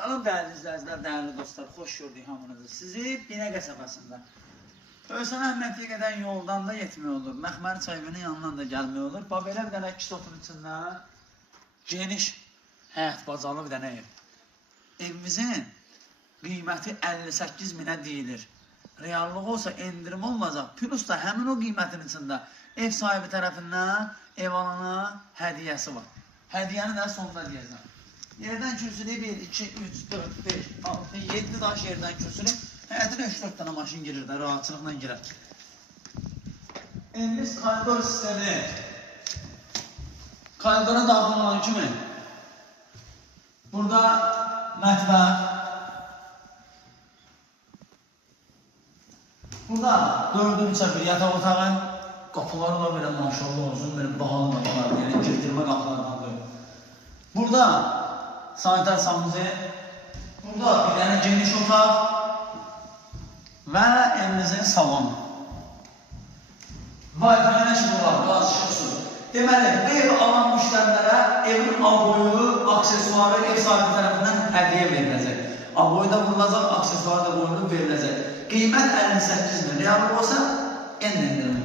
Salam değerli izləyicilər, değerli dostlar, xoş gördük hamınızı. Sizi Binə qəsəbəsində. Ölsən Əhmədliyə gedən yoldan da yetmək olur. Məxməri çayının yanından da gəlmək olur. Belə bir dənə 2 sotun içindən geniş həyat bacalı bir dənə ev. Evimizin qiyməti 58 minə deyilir. Reallıq olsa endirim olmayacaq. Plus da həmin o qiymətin içində ev sahibi tərəfindən ev alana hədiyyəsi var. Hədiyyəni də sonunda deyəcəm. Yerdən kürsülü 1, 2, 3, 4, 5, 6, 7 daş yerdən kürsülü. Həyatına 3-4 dənə maşın girir də, rahatçılıqla girer. Evimiz koridor sistemi. Koridora daxil olan kimi. Burada mətbəx. Burada 4-3 bir yataq otağı. Qapıları da belə maşallah olsun, belə bahalı qapılar, yəni girdirmə qapılardan duyur. Burada sanitar samuzu, burada bir dənə geniş otaq və evimizin salonu. Wi-Fi-nə kimi var, qaz işıqsız. Deməli, bu evi alan müştərilərə evin aboyu, aksesuarı ev sahibi tərəfindən hədiyyə veriləcək. Aboyu da vurulacaq, aksesuarı da qoyulub veriləcək. Qiymət 58 min. Real olsa, endirim